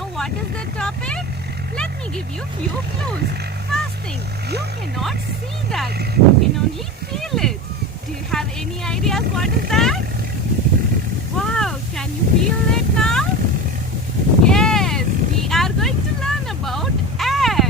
know what is the topic? Let me give you few clues. First thing, you cannot see that. You can only feel it. Do you have any ideas what is that? Wow, can you feel it now? Yes, we are going to learn about air.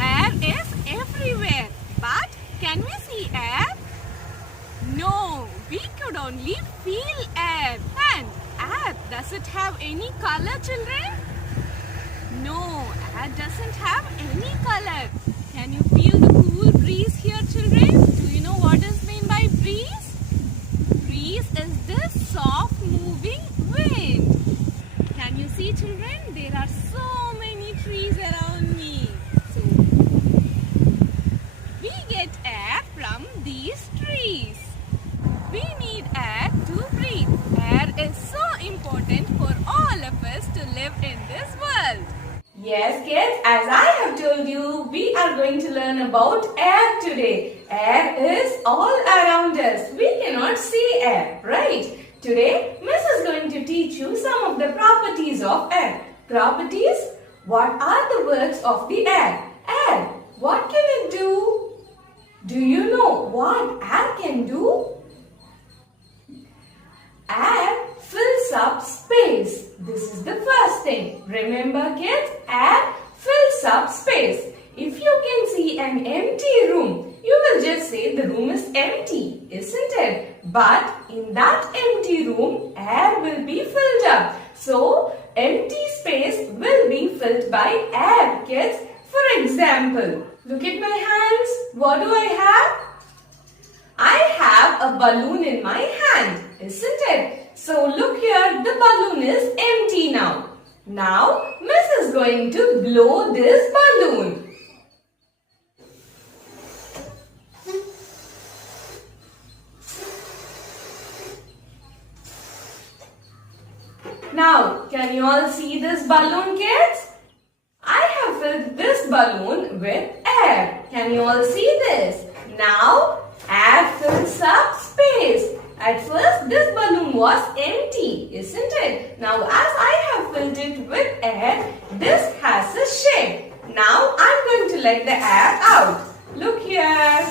Air is everywhere. But can we see air? No, we could only feel air. And air, does it have any color, children? No, air doesn't have any color. Can you feel the cool breeze here, children? Do you know what is meant by breeze? Breeze is the soft moving wind. Can you see, children? There are so many trees around me. So, we get air from these trees. We need air to breathe. Air is so important for all of us to live in this world. Yes kids, as I have told you, we are going to learn about air today. Air is all around us. We cannot see air, right? Today, Miss is going to teach you some of the properties of air. Properties? What are the works of the air? Air, what can it do? Do you know what air can do? Air fills up space. This is the first thing. Remember kids, air fills up space. If you can see an empty room, you will just say the room is empty, isn't it? But in that empty room, air will be filled up. So, empty space will be filled by air, kids. For example, look at my hands. What do I have? I have a balloon in my hand, isn't it? So look here, the balloon is empty now. Now, Miss is going to blow this balloon. Now, can you all see this balloon, kids? I have filled this balloon with air. Can you all see this? Now, air fills up space. At first, this balloon was empty, isn't it? Now, as I have filled it with air, this has a shape. Now, I'm going to let the air out. Look here.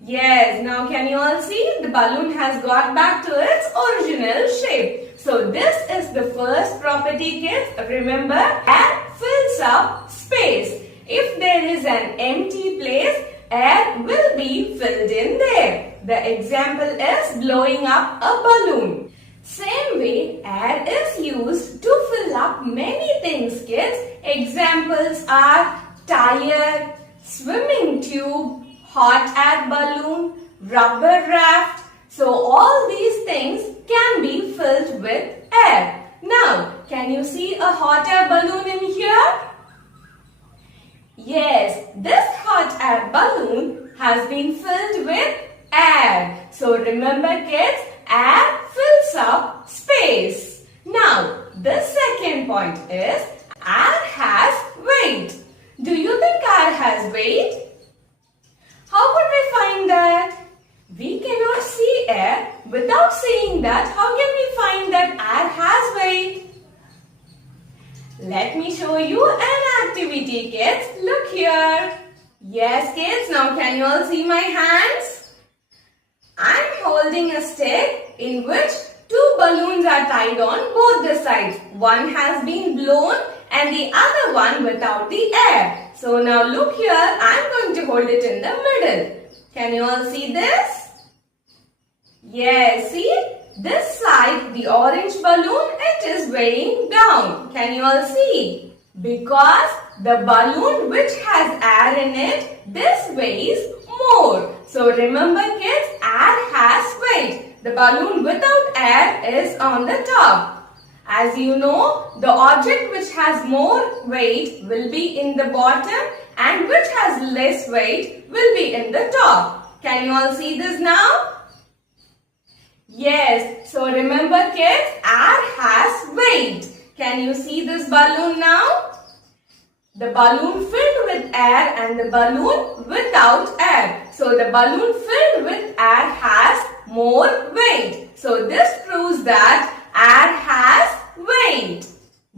Yes, now can you all see? The balloon has got back to its original shape. So, this is the first property, kids. Remember, air fills up space. If there is an empty place, air will be filled in there. The example is blowing up a balloon. Same way, air is used to fill up many things, kids. Examples are tire, swimming tube, hot air balloon, rubber raft. So all these things can be filled with air. Now, can you see a hot air balloon in here? Yes, this hot air balloon has been filled with air. So remember kids, air fills up space. Now, the second point is air has weight. Do you think air has weight? How could we find that? We cannot see air. Without seeing that, how can we find that air has weight? Let me show you an activity, kids. Look here. Yes, kids. Now, can you all see my hands? I'm holding a stick in which two balloons are tied on both the sides. One has been blown and the other one without the air. So, now look here. I'm going to hold it in the middle. Can you all see this? Yes, see? This side, the orange balloon, it is weighing down. Can you all see? Because the balloon which has air in it, this weighs more. So remember kids, air has weight. The balloon without air is on the top. As you know, the object which has more weight will be in the bottom and which has less weight will be in the top. Can you all see this now? Yes, so remember kids, air has weight. Can you see this balloon now? The balloon filled with air and the balloon without air. So the balloon filled with air has more weight. So this proves that air has weight.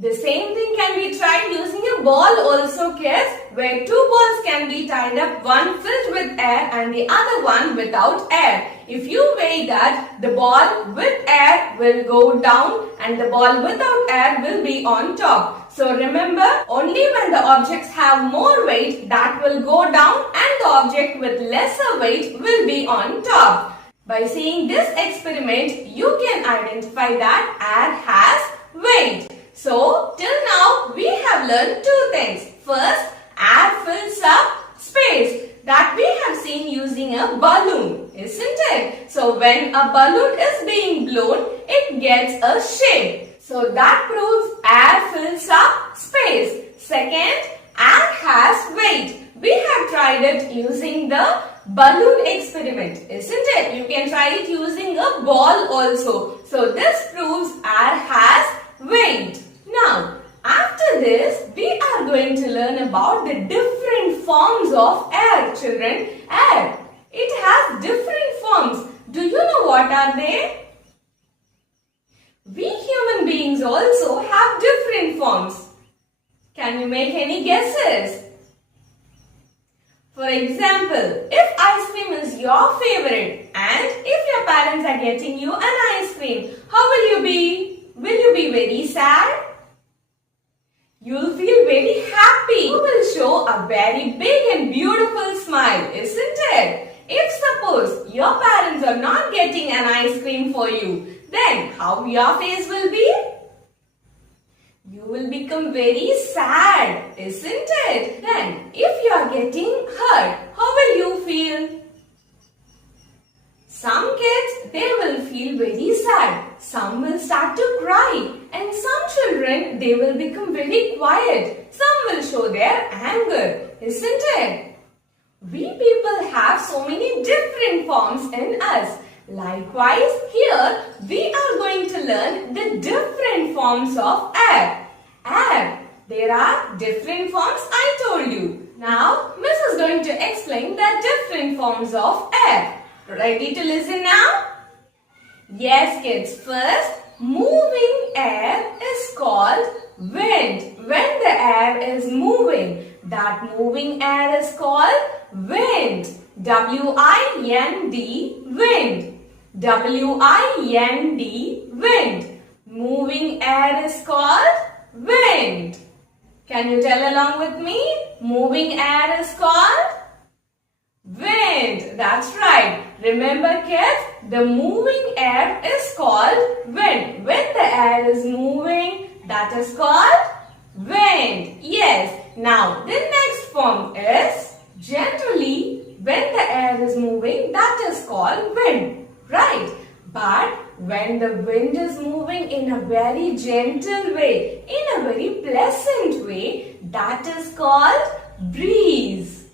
The same thing can be tried using a ball also, kids, where two balls can be tied up, one filled with air and the other one without air. If you weigh that, the ball with air will go down and the ball without air will be on top. So remember, only when the objects have more weight, that will go down and the object with lesser weight will be on top. By seeing this experiment, you can identify that air has weight. So, till now we have learned two things. First, air fills up space that we have seen using a balloon, isn't it? So, when a balloon is being blown, it gets a shape. So, that proves air fills up space. Second, air has weight. We have tried it using the balloon experiment, isn't it? You can try it using a ball also. So, this proves air has weight. Now, after this, we are going to learn about the different forms of air, children. Air, it has different forms. Do you know what are they? We human beings also have different forms. Can you make any guesses? For example, if ice cream is your favorite and if your parents are getting you an ice cream, how will you be? Will you be very sad? You'll feel very happy. You will show a very big and beautiful smile, isn't it? If suppose your parents are not getting an ice cream for you, then how your face will be? You will become very sad, isn't it? Then, if you are getting hurt, how will you feel? Some kids, they will feel very sad. Some will start to cry. And some children, they will become very quiet. Some will show their anger, isn't it? We people have so many different forms in us. Likewise, here we are going to learn the different forms of air. Air. There are different forms I told you. Now, Miss is going to explain the different forms of air. Ready to listen now? Yes, kids. First, moving air is called wind. When the air is moving, that moving air is called wind. W-I-N-D, wind. W-I-N-D, wind. Moving air is called wind. Can you tell along with me? Moving air is called wind. That's right. Remember, kids, the moving air is called wind. When the air is moving, that is called wind. Yes. Now, the next form is generally when the air is moving, that is called wind. Right. But when the wind is moving in a very gentle way, in a very pleasant way, that is called breeze.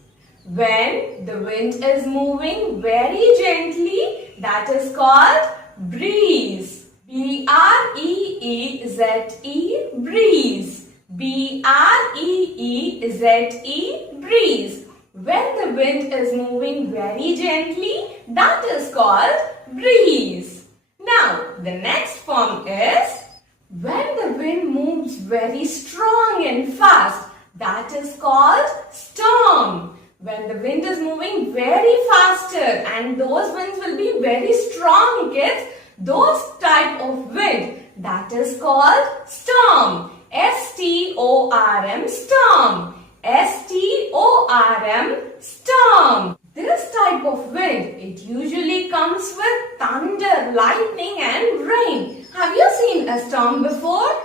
When the wind is moving very gently, that is called breeze. B-R-E-E-Z-E, breeze. B-R-E-E-Z-E, breeze. When the wind is moving very gently, that is called breeze. Now, the next form is when the wind moves very strong and fast, that is called storm. When the wind is moving very faster and those winds will be very strong, kids, those type of wind, that is called storm. S-T-O-R-M, storm. S-T-O-R-M, storm. This type of wind, it usually comes with thunder, lightning and rain. Have you seen a storm before?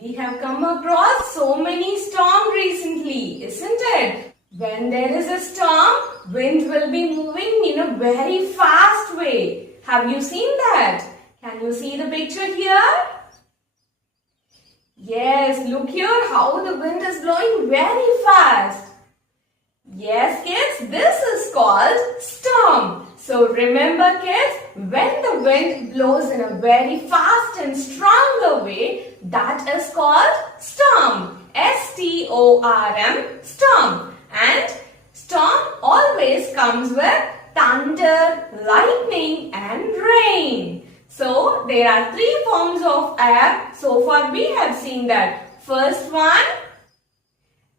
We have come across so many storms recently, isn't it? When there is a storm, wind will be moving in a very fast way. Have you seen that? Can you see the picture here? Yes, look here how the wind is blowing very fast. Yes, kids, this is called storm. So remember, kids, when the wind blows in a very fast and stronger way, that is called storm. S-T-O-R-M, storm. And storm always comes with thunder, lightning and rain. So there are three forms of air. So far we have seen that. First one,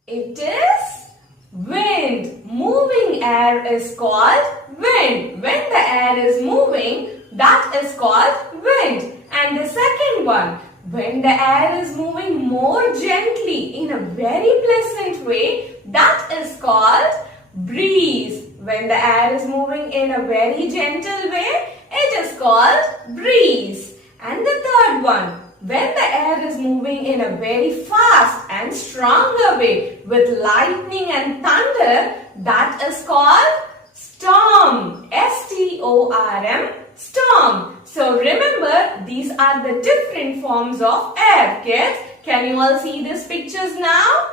it is wind. Moving air is called wind. When the air is moving, that is called wind. And the second one, when the air is moving more gently in a very pleasant way, that is called breeze. When the air is moving in a very gentle way, it is called breeze. And the third one, when the air is moving in a very fast and stronger way with lightning and thunder, that is called storm. S-T-O-R-M, storm. So remember, these are the different forms of air, kids. Can you all see these pictures now?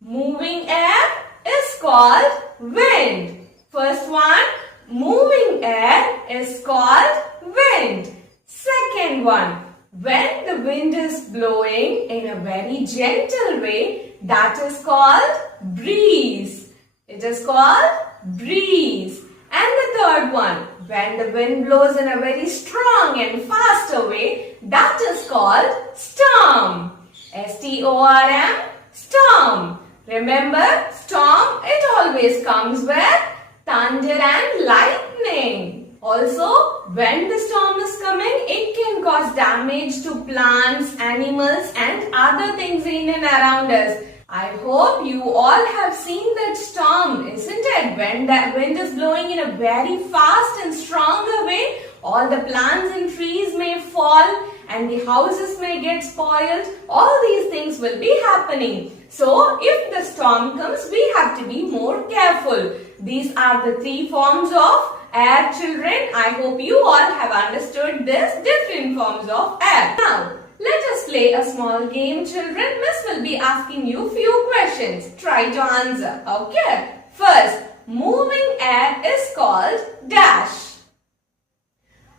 Moving air is called wind. First one, moving air is called wind. Second one, when the wind is blowing in a very gentle way, that is called breeze. It is called breeze. And the third one, when the wind blows in a very strong and faster way, that is called storm. S-T-O-R-M, storm. Remember, storm, it always comes with thunder and lightning. Also, when the storm is coming, it can cause damage to plants, animals and other things in and around us. I hope you all have seen that storm, isn't it? When the wind is blowing in a very fast and stronger way, all the plants and trees may fall and the houses may get spoiled. All these things will be happening. So, if the storm comes, we have to be more careful. These are the three forms of air, children. I hope you all have understood these different forms of air. Now, let us play a small game, children. Miss will be asking you few questions. Try to answer. Okay. First, moving air is called dash.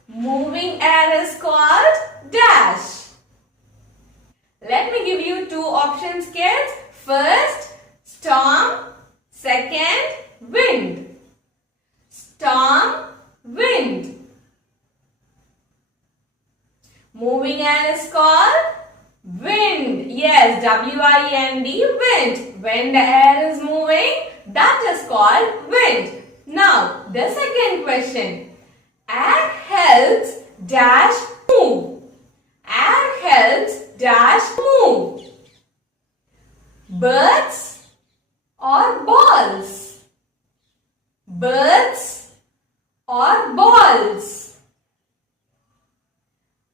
Moving air is called dash. Let me give you two options, kids. First, storm. Second, wind. Storm, wind. Moving air is called wind. Yes, W-I-N-D, wind. When the air is moving, that is called wind. Now, the second question. Air helps dash move. Air helps dash move. Birds or balls? Birds or balls?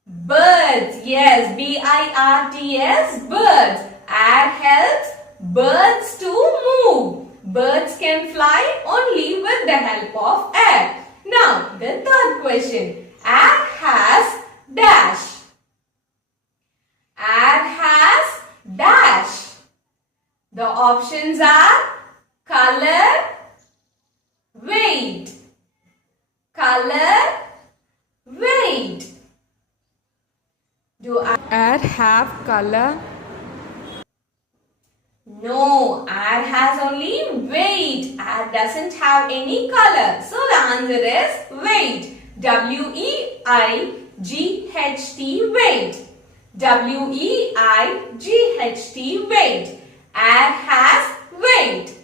Birds, yes, B-I-R-D-S, birds. Air helps birds to move. Birds can fly only with the help of air. Now, the third question. Air has dash. Air has dash. The options are color, weight. Color, weight. Do Air have color? No, air has only weight. Air doesn't have any color. So the answer is weight. W-E-I-G-H-T, weight. W-E-I-G-H-T, weight. Air has weight.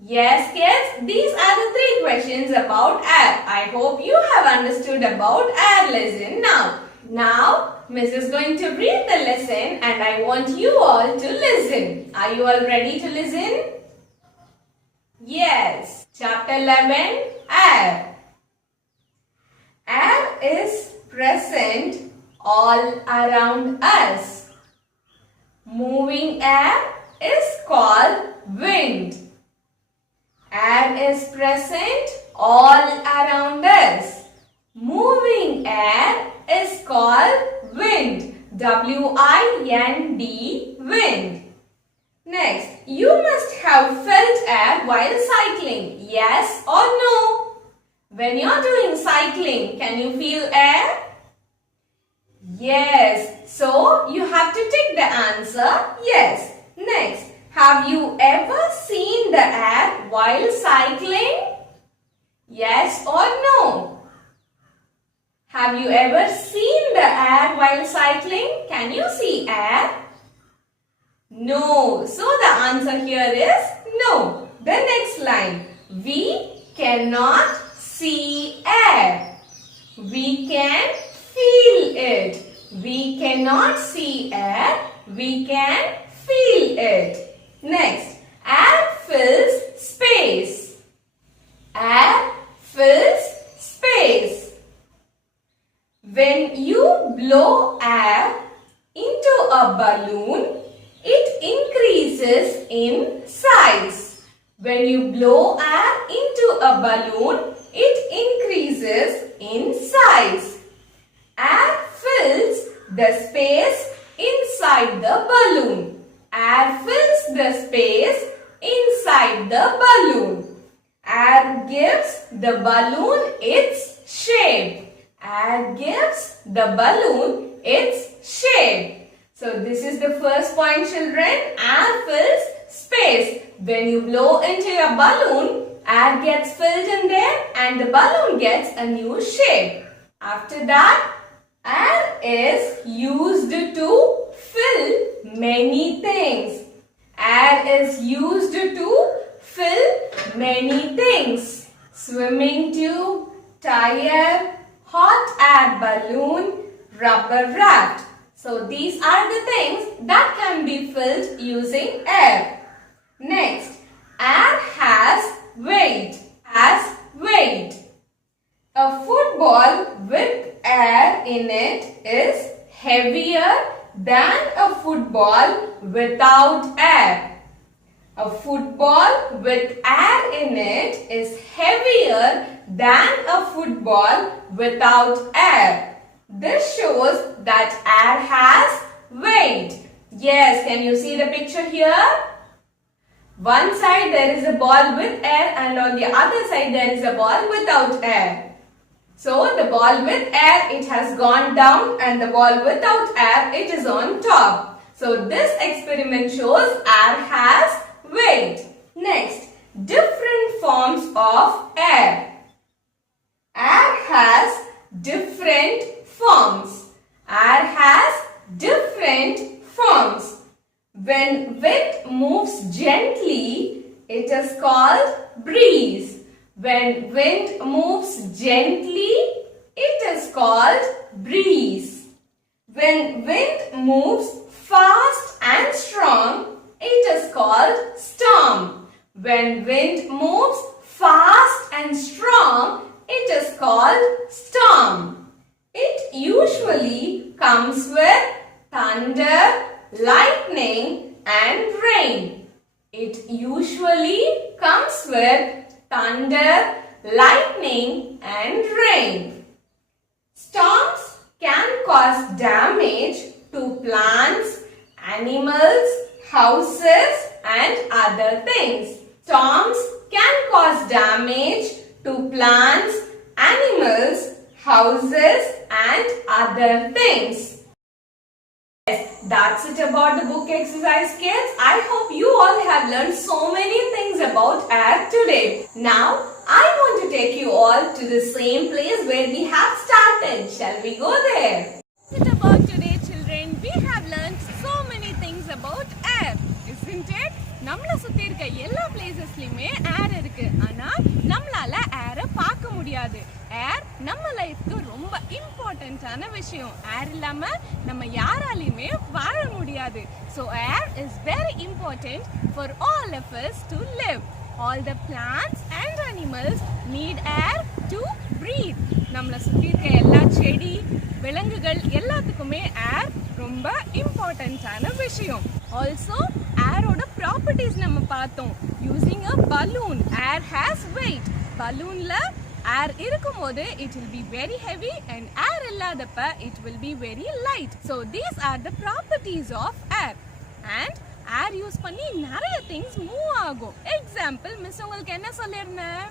Yes, kids, these are the three questions about air. I hope you have understood about air lesson now. Now, Miss is going to read the lesson and I want you all to listen. Are you all ready to listen? Yes. Chapter 11, Air. Air is present all around us. Moving air is called wind. Air is present all around us. Moving air is called wind. W-I-N-D, wind. Next, you must have felt air while cycling. Yes or no? When you're doing cycling, can you feel air? Yes. So, you have to tick the answer yes. Next, have you ever seen the air while cycling? Yes or no? Have you ever seen the air while cycling? Can you see air? No. So the answer here is no. The next line. We cannot see air. We can feel it. We cannot see air. We can feel it. Next. Air fills space. Air fills space. When you blow air into a balloon, it increases in size. When you blow air into a balloon, it increases in size. Air fills the space inside the balloon. Air fills the space inside the balloon. Air gives the balloon its shape. Air gives the balloon its shape. So this is the first point, children. Air fills space. When you blow into a balloon, air gets filled in there and the balloon gets a new shape. After that, air is used to fill many things. Air is used to fill many things. Swimming tube, tire, hot air balloon, rubber raft. So these are the things that can be filled using air. Next, air has weight. Has weight. A football with air in it is heavier than a football without air. A football with air in it is heavier than a football without air. This shows that air has weight. Yes, can you see the picture here? One side there is a ball with air and on the other side there is a ball without air. So the ball with air, it has gone down and the ball without air, it is on top. So this experiment shows air has weight. Next, different forms of air. Air has different forms. Air has different forms. When wind moves gently, it is called breeze. When wind moves gently, it is called breeze. When wind moves fast and strong, it is called storm. When wind moves fast and strong, it is called storm. It usually comes with thunder, lightning and rain. It usually comes with thunder, lightning and rain. Storms can cause damage to plants, animals, houses and other things. Storms can cause damage to plants, animals, houses and other things. Yes, that's it about the book exercise, kids. I hope you all have learned so many things about air today. Now, I want to take you all to the same place where we have started. Shall we go there? That's it about today, children. We have learned so many things about air, isn't it? நம்மள சுத்தி இருக்க எல்லா பிளேசஸ்லயுமே ஏர் இருக்கு. ஆனா நம்மளால ஏரை பார்க்க முடியாது. ஏர் நம்ம லைஃப்க்கு ரொம்ப இம்பார்ட்டன்ட்டான விஷயம். ஏர் இல்லாம நம்ம யாராலையுமே வாழ முடியாது. So air is very important for all of us to live. All the plants and animals need air to breathe. நம்மள சுத்தி இருக்க எல்லா செடி, விலங்குகள் எல்லாத்துக்குமே ஏர் ரொம்ப இம்பார்ட்டன்ட்டான விஷயம். Also ஏரோட ப்ராப்பர்ட்டிஸ் நம்ம பார்த்தோம். Using a balloon, air has weight. பலூன்ல air இருக்கும்போது it will be very heavy and air இல்லாதப்ப it will be very light. So these are the properties of air. And air use பண்ணி நிறைய things move ஆகும். Example, miss உங்களுக்கு என்ன சொல்லிருந்தேன்?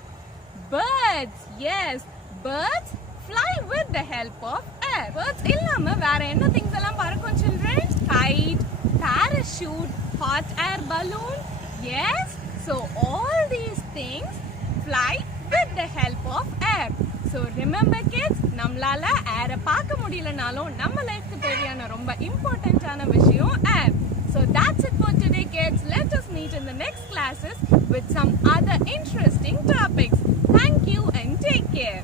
Birds. Yes, birds fly with the help of air. Birds இல்லாம வேற என்ன things எல்லாம் பறக்கும் children? Kite, parachute, hot air balloon. Yes, so all these things fly with the help of air. So remember kids, நம்ம நம்மளால ஏரை பார்க்க முடியலனாலும் நம்ம லைஃப்க்கு தேவையான ரொம்ப இம்பார்ட்டன்டான விஷயம் ஏர். So that's it for today, kids. Let us meet in the next classes with some other interesting topics. Thank you and take care.